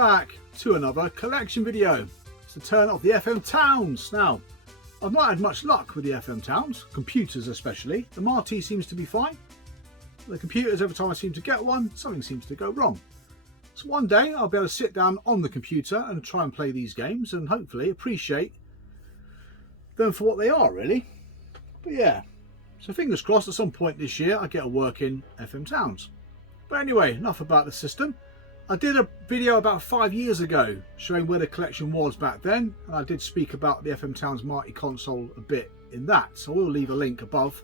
back to another collection video. It's the turn of the FM Towns. Now, I've not had much luck with the FM Towns, computers especially. The Marty seems to be fine. The computers, every time I seem to get one, something seems to go wrong. So one day I'll be able to sit down on the computer and try and play these games and hopefully appreciate them for what they are, really. But yeah, so fingers crossed at some point this year I get a working FM Towns. But anyway, enough about the system. I did a video about 5 years ago showing where the collection was back then, and I did speak about the FM Towns Marty console a bit in that, so I will leave a link above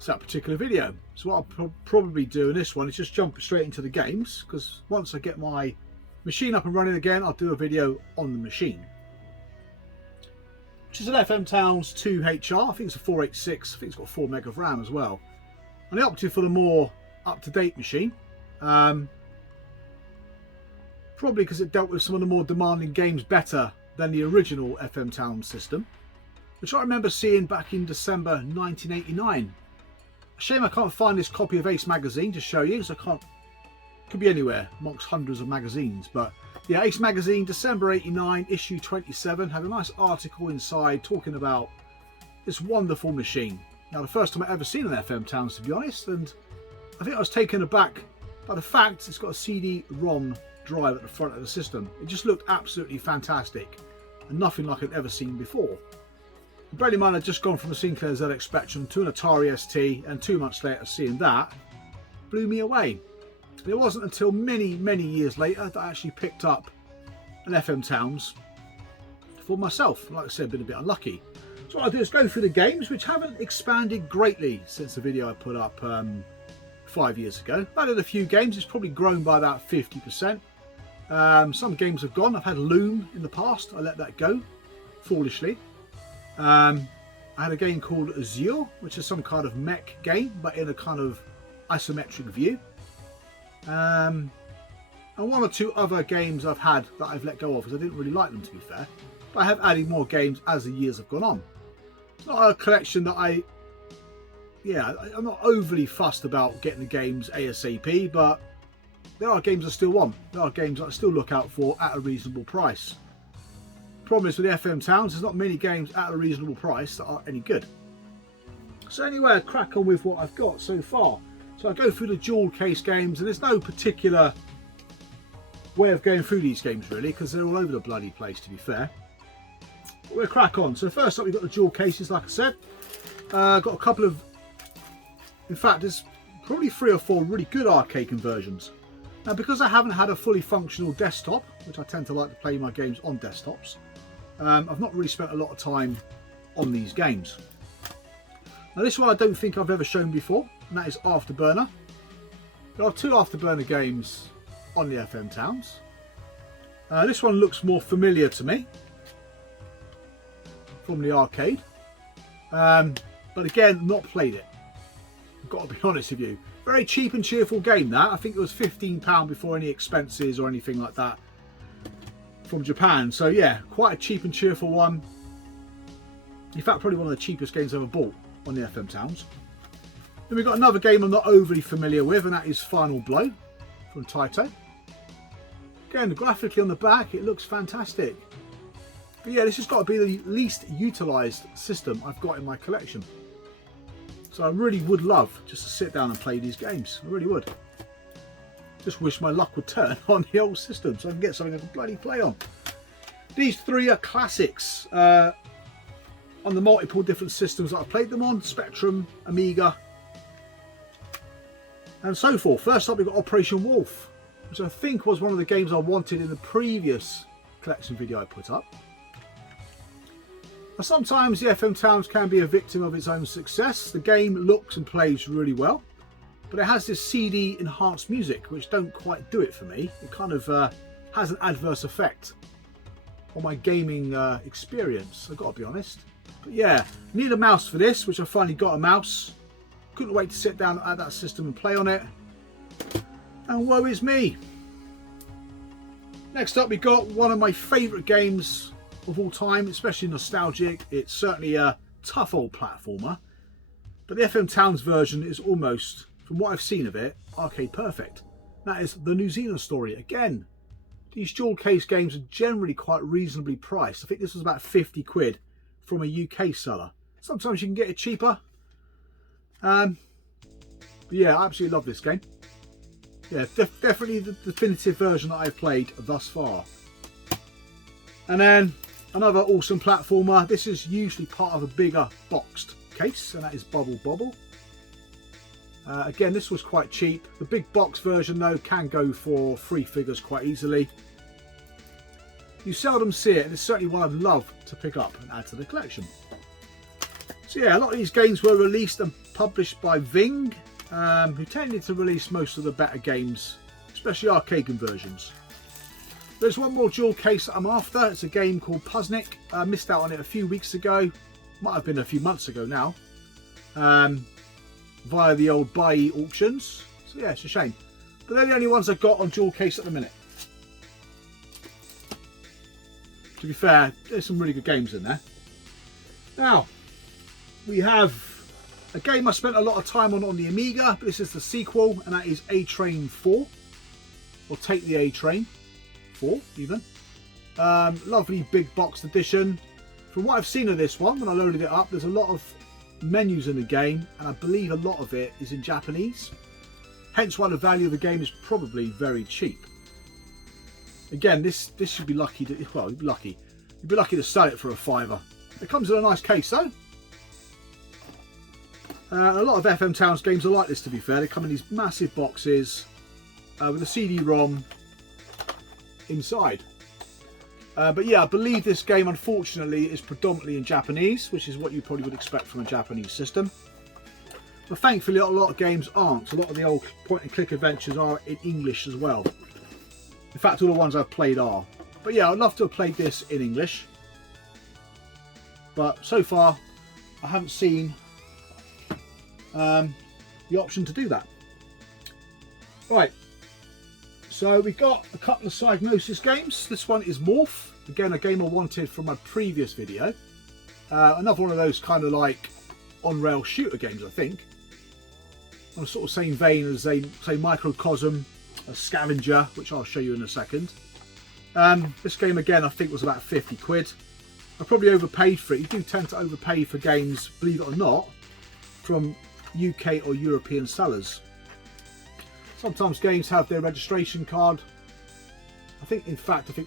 to that particular video. So what I'll probably do in this one is just jump straight into the games, because once I get my machine up and running again, I'll do a video on the machine. Which is an FM Towns 2HR, I think it's a 486, I think it's got 4 meg of RAM as well. And I opted for the more up-to-date machine. Probably because it dealt with some of the more demanding games better than the original FM Towns system, which I remember seeing back in December 1989. A shame I can't find this copy of Ace magazine to show you, so I can't. Could be anywhere amongst hundreds of magazines, but yeah, Ace magazine, December 89, issue 27, had a nice article inside talking about this wonderful machine. Now, the first time I ever seen an FM Towns, to be honest, and I think I was taken aback by the fact it's got a CD-ROM drive at the front of the system. It just looked absolutely fantastic and nothing like I'd ever seen before. And bearing in mind I'd just gone from a Sinclair ZX Spectrum to an Atari ST, and 2 months later seeing that blew me away. And it wasn't until many years later that I actually picked up an FM Towns for myself. Like I said, been a bit unlucky. So what I'll do is go through the games, which haven't expanded greatly since the video I put up 5 years ago. I've added a few games, it's probably grown by about 50%. Some games have gone. I've had Loom in the past, I let that go foolishly. I had a game called Azure, which is some kind of mech game but in a kind of isometric view. And 1 or 2 other games I've had that I've let go of because I didn't really like them, to be fair. But I have added more games as the years have gone on. It's not a collection that I'm not overly fussed about getting the games ASAP, but there are games I still want. There are games that I still look out for at a reasonable price. Problem is with the FM Towns, there's not many games at a reasonable price that are any good. So anyway, I'll crack on with what I've got so far. So I go through the dual case games, and there's no particular way of going through these games really, because they're all over the bloody place, to be fair. But we'll crack on. So first up, we've got the dual cases, like I said. Got a couple of, in fact, there's probably 3 or 4 really good arcade conversions. Now, because I haven't had a fully functional desktop, which I tend to like to play my games on desktops, I've not really spent a lot of time on these games. Now, this one I don't think I've ever shown before, and that is Afterburner. There are 2 Afterburner games on the FM Towns. This one looks more familiar to me from the arcade, but again, not played it. I've got to be honest with you. Very cheap and cheerful game, that. I think it was £15 before any expenses or anything like that from Japan. So yeah, quite a cheap and cheerful one. In fact, probably one of the cheapest games I've ever bought on the FM Towns. Then we've got another game I'm not overly familiar with, and that is Final Blow from Taito. Again, graphically on the back, it looks fantastic. But yeah, this has got to be the least utilised system I've got in my collection. So I really would love just to sit down and play these games. I really would. Just wish my luck would turn on the old system so I can get something I can bloody play on. These 3 are classics on the multiple different systems that I've played them on. Spectrum, Amiga, and so forth. First up, we've got Operation Wolf, which I think was one of the games I wanted in the previous collection video I put up. Now, sometimes the FM Towns can be a victim of its own success. The game looks and plays really well, but it has this CD enhanced music which don't quite do it for me. It kind of has an adverse effect on my gaming experience, I've got to be honest. But yeah, need a mouse for this, which I finally got a mouse. Couldn't wait to sit down at that system and play on it. And woe is me. Next up, we got one of my favourite games of all time, especially nostalgic. It's certainly a tough old platformer, but the FM Towns version is almost, from what I've seen of it, arcade perfect. That is The New Zealand Story. Again, these dual case games are generally quite reasonably priced. I think this was about 50 quid from a UK seller. Sometimes you can get it cheaper. But yeah, I absolutely love this game. Yeah, definitely the definitive version that I've played thus far. And then another awesome platformer. This is usually part of a bigger boxed case, and that is Bubble Bobble. Again, this was quite cheap. The big box version though can go for 3 figures quite easily. You seldom see it, and it's certainly one I'd love to pick up and add to the collection. So yeah, a lot of these games were released and published by Ving, who tended to release most of the better games, especially arcade conversions. There's one more dual case that I'm after. It's a game called Puznik. I missed out on it a few weeks ago. Might have been a few months ago now. Via the old buy auctions. So yeah, it's a shame. But they're the only ones I've got on dual case at the minute. To be fair, there's some really good games in there. Now, we have a game I spent a lot of time on the Amiga, but this is the sequel, and that is A-Train 4. Or Take the A-Train 4, even. Lovely big box edition. From what I've seen of this one, when I loaded it up, there's a lot of menus in the game, and I believe a lot of it is in Japanese. Hence why the value of the game is probably very cheap. Again, this should be lucky to, well, you'd be lucky. You'd be lucky to sell it for a £5. It comes in a nice case though. A lot of FM Towns games are like this, to be fair. They come in these massive boxes with a CD-ROM inside. But yeah, I believe this game unfortunately is predominantly in Japanese, which is what you probably would expect from a Japanese system. But thankfully a lot of games aren't. A lot of the old point and click adventures are in English as well. In fact, all the ones I've played are. But yeah, I'd love to have played this in English. But so far, I haven't seen the option to do that. Right, so we've got a couple of Psygnosis games. This one is Morph. Again, a game I wanted from my previous video. Another one of those kind of like on-rail shooter games, I think. On the sort of same vein as, say, Microcosm, a Scavenger, which I'll show you in a second. This game again I think was about 50 quid. I probably overpaid for it. You do tend to overpay for games, believe it or not, from UK or European sellers. Sometimes games have their registration card. I think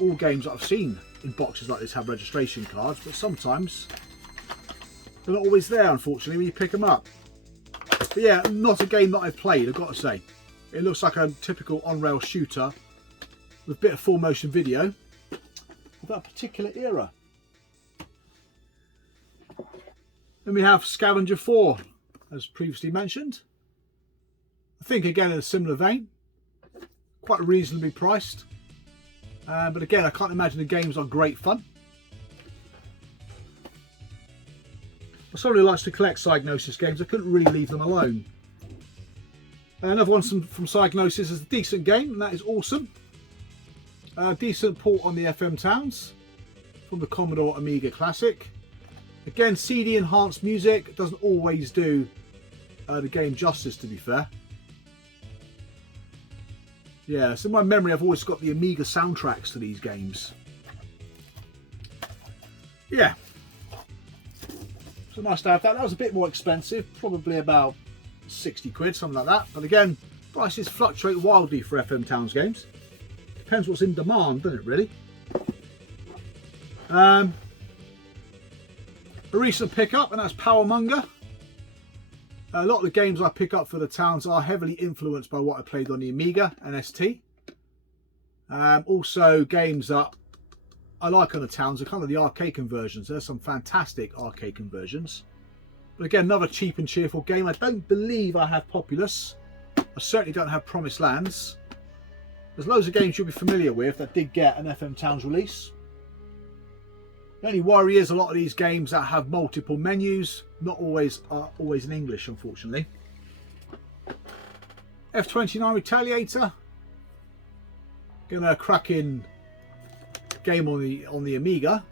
all games that I've seen in boxes like this have registration cards, but sometimes they're not always there, unfortunately, when you pick them up. But yeah, not a game that I've played, I've got to say. It looks like a typical on-rail shooter with a bit of full motion video of that particular era. Then we have Scavenger 4, as previously mentioned. I think again in a similar vein, quite reasonably priced. But again, I can't imagine the games are great fun. For somebody who likes to collect Psygnosis games, I couldn't really leave them alone. Another one from Psygnosis is a decent game, and that is Awesome. Decent port on the FM Towns from the Commodore Amiga Classic. Again, CD enhanced music doesn't always do the game justice, to be fair. Yeah, so in my memory I've always got the Amiga soundtracks to these games. Yeah. So nice to have that. That was a bit more expensive, probably about 60 quid, something like that. But again, prices fluctuate wildly for FM Towns games. Depends what's in demand, doesn't it, really? A recent pickup, and that's Powermonger. A lot of the games I pick up for the Towns are heavily influenced by what I played on the Amiga and ST. Also, games that I like on the Towns are kind of the arcade conversions. There's some fantastic arcade conversions. But again, another cheap and cheerful game. I don't believe I have Populous. I certainly don't have Promised Lands. There's loads of games you'll be familiar with that did get an FM Towns release. The only worry is a lot of these games that have multiple menus not always are always in English, unfortunately. F-29 Retaliator. Again, a cracking game on the Amiga.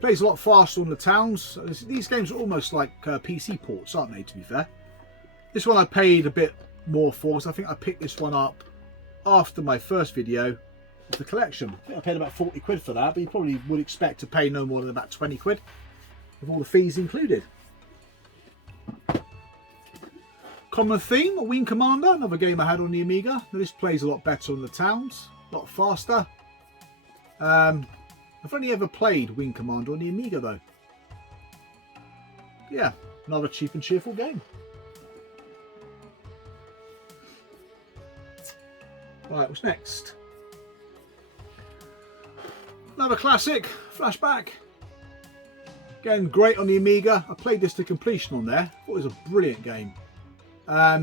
Plays a lot faster on the Towns. These games are almost like PC ports, aren't they, to be fair? This one I paid a bit more for, so I think I picked this one up after my first video of the collection. I think I paid about 40 quid for that, but you probably would expect to pay no more than about 20 quid with all the fees included. Common theme, Wing Commander, another game I had on the Amiga. Now this plays a lot better on the Towns, a lot faster. I've only ever played Wing Commander on the Amiga though. Yeah, another cheap and cheerful game. Right, what's next? Another classic, Flashback. Again, great on the Amiga. I played this to completion on there. Thought it was a brilliant game. I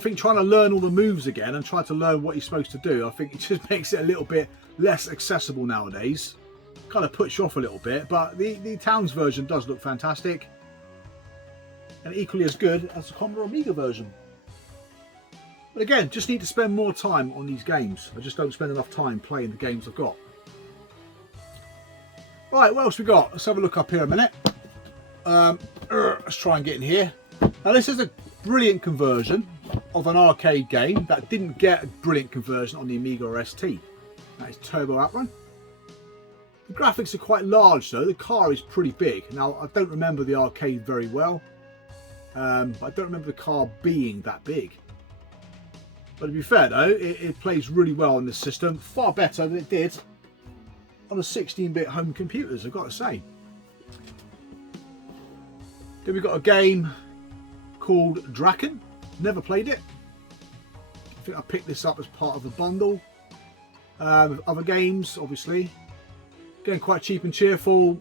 think trying to learn all the moves again and try to learn what you're supposed to do, I think it just makes it a little bit less accessible nowadays. Kind of puts you off a little bit, but the Towns version does look fantastic. And equally as good as the Commodore Amiga version. But again, just need to spend more time on these games. I just don't spend enough time playing the games I've got. Right, what else we got? Let's have a look up here a minute. Let's try and get in here. Now this is a brilliant conversion of an arcade game that didn't get a brilliant conversion on the Amiga or ST. That is Turbo Outrun. The graphics are quite large though, the car is pretty big. Now I don't remember the arcade very well, but I don't remember the car being that big. But to be fair though, it plays really well on this system, far better than it did on the 16-bit home computers, I've got to say. Then we've got a game called Draken. Never played it. I think I picked this up as part of a bundle with other games, obviously. Again, quite cheap and cheerful.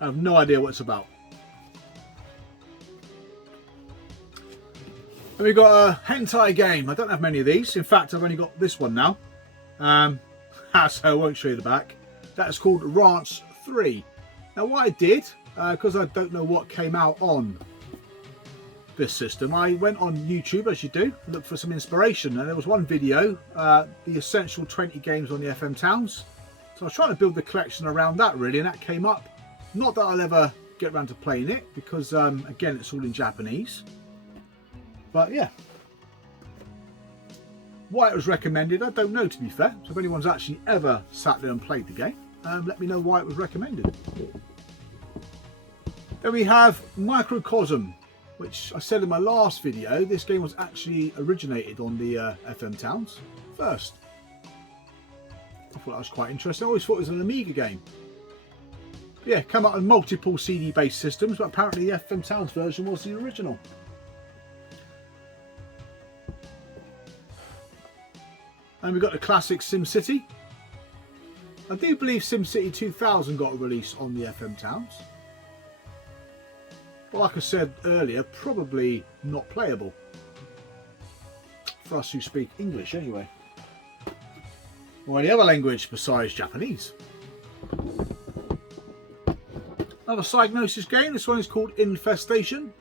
I have no idea what it's about. And we've got a hentai game. I don't have many of these. In fact, I've only got this one now. So I won't show you the back. That is called Ranch 3. Now what I did, because I don't know what came out on this system, I went on YouTube, as you do, and looked for some inspiration. And there was one video, the essential 20 games on the FM Towns. So I was trying to build the collection around that really, and that came up. Not that I'll ever get around to playing it, because again, it's all in Japanese. But yeah, why it was recommended, I don't know, to be fair. So if anyone's actually ever sat there and played the game, let me know why it was recommended. Then we have Microcosm, which I said in my last video, this game was actually originated on the FM Towns first. I thought that was quite interesting. I always thought it was an Amiga game. But yeah, come out on multiple CD-based systems, but apparently the FM Towns version was the original. And we've got the classic SimCity. I do believe SimCity 2000 got a release on the FM Towns. But like I said earlier, probably not playable. For us who speak English anyway. Or any other language besides Japanese. Another Psygnosis game. This one is called Infestation.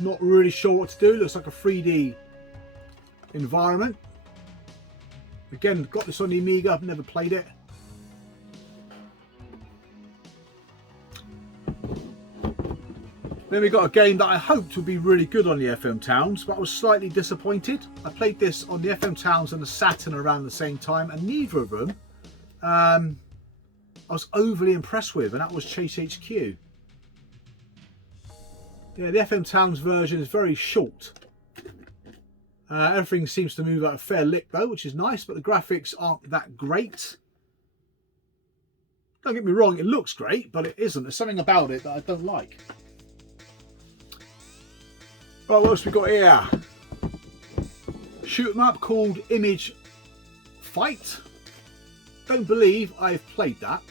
Not really sure what to do. Looks like a 3D environment. Again, got this on the Amiga, I've never played it. Then we got a game that I hoped would be really good on the FM Towns, but I was slightly disappointed. I played this on the FM Towns and the Saturn around the same time, and neither of them I was overly impressed with, and that was Chase HQ. Yeah, the FM Towns version is very short. Everything seems to move at a fair lick though, which is nice, but the graphics aren't that great. Don't get me wrong, it looks great, but it isn't. There's something about it that I don't like. Right, what else we got here? Shoot 'em up called Image Fight. Don't believe I've played that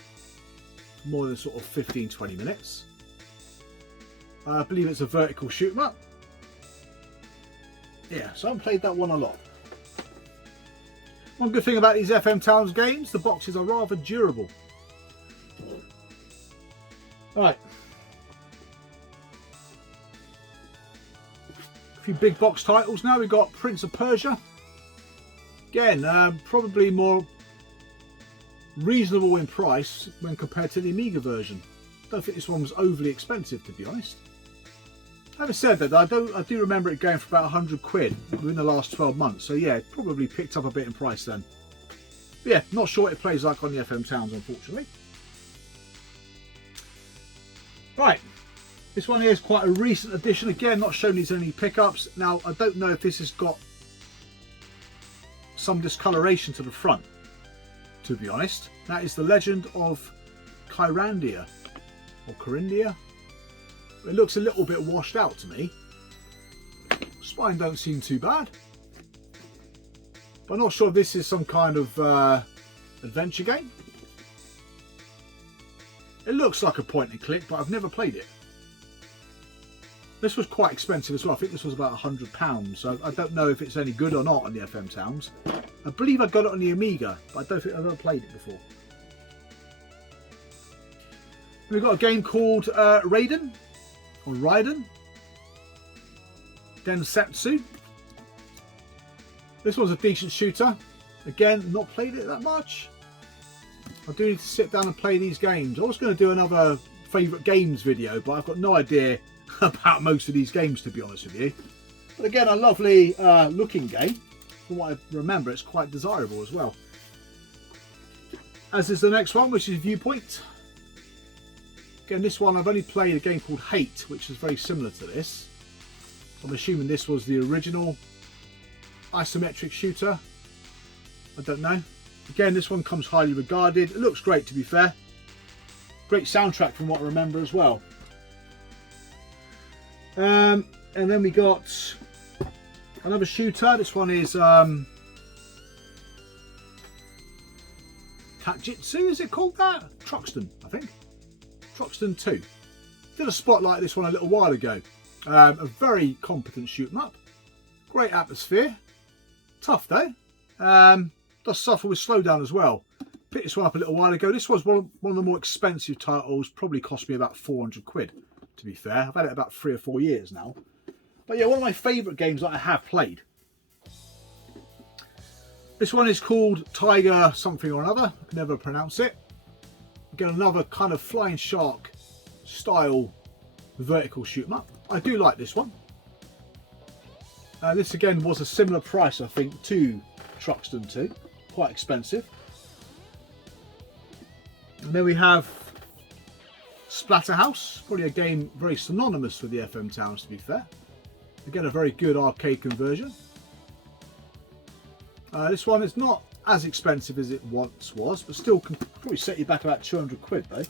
more than sort of 15-20 minutes. I believe it's a vertical shoot 'em up. Yeah, so I haven't played that one a lot. One good thing about these FM Towns games, the boxes are rather durable. Right. A few big box titles now. We've got Prince of Persia. Again, probably more reasonable in price when compared to the Amiga version. Don't think this one was overly expensive, to be honest. Having said that, I do remember it going for about 100 quid within the last 12 months. So yeah, it probably picked up a bit in price then. But yeah, not sure what it plays like on the FM Towns, unfortunately. Right, this one here is quite a recent addition. Again, not showing these any pickups. Now, I don't know if this has got some discoloration to the front, to be honest. That is the Legend of Kyrandia, or Corindia. It looks a little bit washed out to me. Spine don't seem too bad. But I'm not sure if this is some kind of adventure game. It looks like a point and click, but I've never played it. This was quite expensive as well. I think this was about £100. So I don't know if it's any good or not on the FM Towns. I believe I got it on the Amiga, but I don't think I've ever played it before. We've got a game called Raiden, or Raiden Densetsu. This one's a decent shooter. Again, not played it that much. I do need to sit down and play these games. I was going to do another favourite games video, but I've got no idea about most of these games, to be honest with you. But again, a lovely looking game. From what I remember, it's quite desirable as well. As is the next one, which is Viewpoint. Again, this one, I've only played a game called Hate, which is very similar to this. I'm assuming this was the original isometric shooter. I don't know. Again, this one comes highly regarded. It looks great, to be fair. Great soundtrack from what I remember as well. And then we got another shooter. This one is Tatjitsu, is it called that? Truxton, I think. Truxton 2. Did a spotlight this one a little while ago. A very competent shoot 'em up. Great atmosphere. Tough though. Does suffer with slowdown as well. Picked this one up a little while ago. This was one of the more expensive titles. Probably cost me about 400 quid, to be fair. I've had it about 3 or 4 years now. But yeah, one of my favourite games that I have played. This one is called Tiger something or another. I can never pronounce it. Again, another kind of flying shark style vertical shoot 'em up. I do like this one. This again was a similar price, I think, to Truxton 2. Quite expensive. And then we have Splatterhouse, probably a game very synonymous with the FM Towns, to be fair. Again, a very good arcade conversion. This one is not as expensive as it once was, but still can probably set you back about 200 quid though.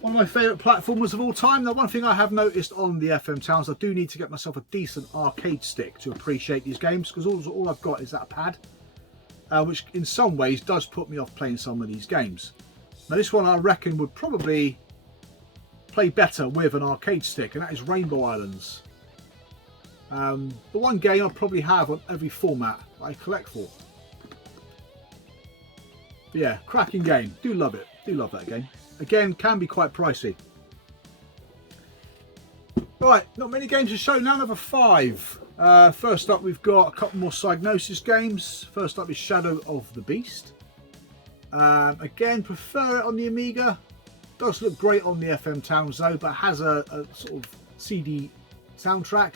One of my favourite platformers of all time. Now, one thing I have noticed on the FM Towns, I do need to get myself a decent arcade stick to appreciate these games, because all I've got is that pad, which in some ways does put me off playing some of these games. Now, this one I reckon would probably play better with an arcade stick, and that is Rainbow Islands. The one game I'll probably have on every format that I collect for. But yeah, cracking game. Do love it. Do love that game. Again, can be quite pricey. Right, not many games to show now. Number 5. First up, we've got a couple more Psygnosis games. First up is Shadow of the Beast. Again, prefer it on the Amiga. Does look great on the FM Towns though, but has a sort of CD soundtrack,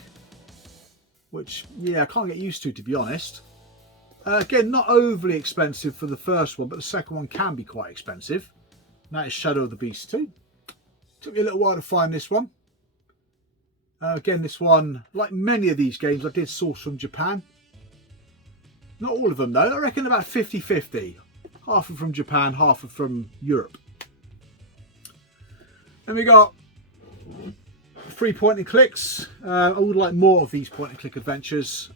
which, yeah, I can't get used to be honest. Again, not overly expensive for the first one, but the second one can be quite expensive. And that is Shadow of the Beast 2. Took me a little while to find this one. Again, this one, like many of these games, I did source from Japan. Not all of them though. I reckon about 50-50. Half are from Japan, half are from Europe. Then we got 3 point and clicks. I would like more of these point and click adventures,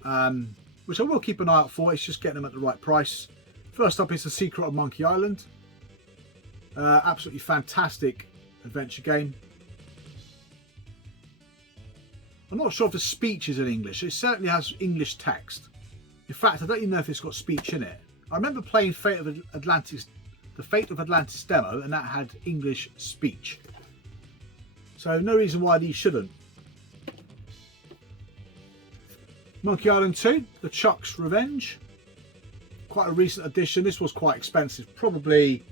which I will keep an eye out for. It's just getting them at the right price. First up is The Secret of Monkey Island. Absolutely fantastic adventure game. I'm not sure if the speech is in English. It certainly has English text. In fact, I don't even know if it's got speech in it. I remember playing the Fate of Atlantis demo, and that had English speech. So no reason why these shouldn't. Monkey Island 2, The Chuck's Revenge. Quite a recent addition. This was quite expensive. Probably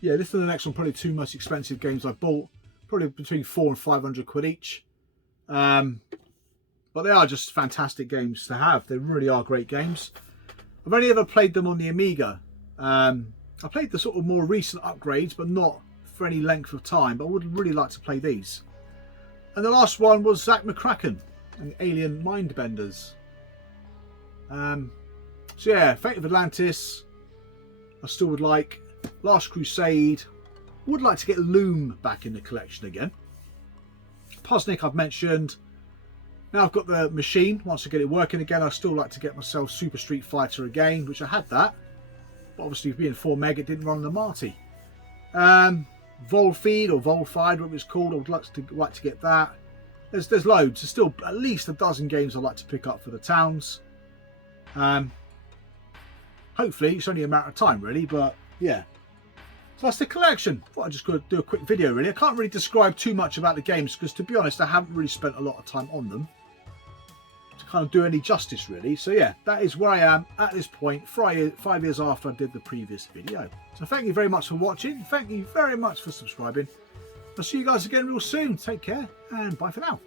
yeah, this is the next one. Probably two most expensive games I've bought. Probably between 400 and 500 quid each. But they are just fantastic games to have. They really are great games. I've only ever played them on the Amiga. I played the sort of more recent upgrades, but not for any length of time. But I would really like to play these. And the last one was Zack McCracken and Alien Mindbenders. So yeah, Fate of Atlantis, I still would like. Last Crusade, would like to get Loom back in the collection again. Posnick I've mentioned. Now I've got the machine, once I get it working again, I still like to get myself Super Street Fighter again, which I had that. But obviously being 4 meg, it didn't run on the Marty. Volfeed or Volfied, whatever it's called, I would like to get that. There's loads. There's still at least a dozen games I'd like to pick up for the towns. Hopefully it's only a matter of time really, but yeah. So that's the collection. Thought I'd just go do a quick video really. I can't really describe too much about the games because to be honest I haven't really spent a lot of time on them to kind of do any justice really. So yeah, that is where I am at this point 5 years after I did the previous video. So thank you very much for watching. Thank you very much for subscribing. I'll see you guys again real soon. Take care and bye for now.